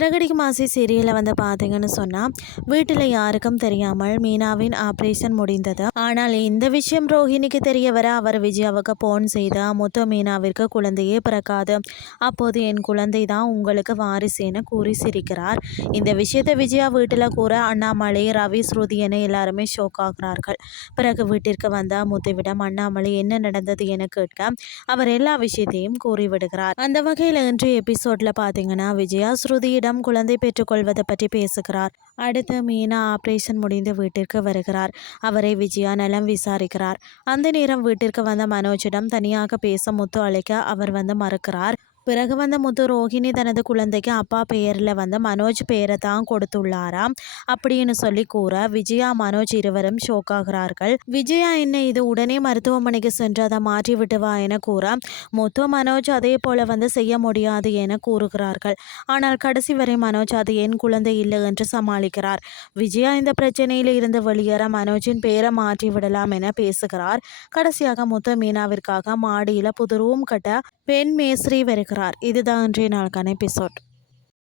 சிறகடிக்கும் ஆசை சீரியலை வந்து பார்த்தீங்கன்னு சொன்னால் வீட்டில் யாருக்கும் தெரியாமல் மீனாவின் ஆப்ரேஷன் முடிந்தது. ஆனால் இந்த விஷயம் ரோஹிணிக்கு தெரிய வர அவர் விஜயாவுக்கு போன் செய்து முத்து மீனாவிற்கு குழந்தையே பிறக்காது, அப்போது என் குழந்தை தான் உங்களுக்கு வாரிசு என கூறி சிரிக்கிறார். இந்த விஷயத்தை விஜயா வீட்டில் கூற அண்ணாமலை, ரவி, ஸ்ருதி என எல்லாருமே ஷோக் ஆகிறார்கள். பிறகு வீட்டிற்கு வந்த முத்துவிடம் அண்ணாமலை என்ன நடந்தது என கேட்க அவர் எல்லா விஷயத்தையும் கூறிவிடுகிறார். அந்த வகையில் இன்றைய எபிசோட்ல பார்த்தீங்கன்னா விஜயா ஸ்ருதியிடம் குழந்தை பெற்றுக்கொள்வதை பற்றி பேசுகிறார். அடுத்து மீனா ஆபரேஷன் முடிந்து வீட்டிற்கு வருகிறார். அவரை விஜயா நலம் விசாரிக்கிறார். அந்த நேரம் வீட்டிற்கு வந்த மனோஜிடம் தனியாக பேச முத்து அழைக்க அவர் வந்து மறுக்கிறார். பிறகு வந்த முத்து ரோஹிணி தனது குழந்தைக்கு அப்பா பெயரில் வந்து மனோஜ் பெயரை தான் கொடுத்துள்ளாராம் அப்படின்னு சொல்லி கூற விஜயா மனோஜ் இருவரும் ஷோக் ஆகிறார்கள். விஜயா என்ன இது, உடனே மருத்துவமனைக்கு சென்று அதை மாற்றி விட்டு வா என கூற முத்து மனோஜ் அதே போல வந்து செய்ய முடியாது என கூறுகிறார்கள். ஆனால் கடைசி வரை மனோஜ் அது என் குழந்தை இல்லை என்று சமாளிக்கிறார். விஜயா இந்த பிரச்சனையில் இருந்து வெளியேற மனோஜின் பெயரை மாற்றி விடலாம் என பேசுகிறார். கடைசியாக முத்து மீனாவிற்காக மாடியில் புது ரூம் கட்ட பெண் மேஸ்திரி வருகிறார். இதுதான் இன்றைய நாளுக்கான எபிசோட்.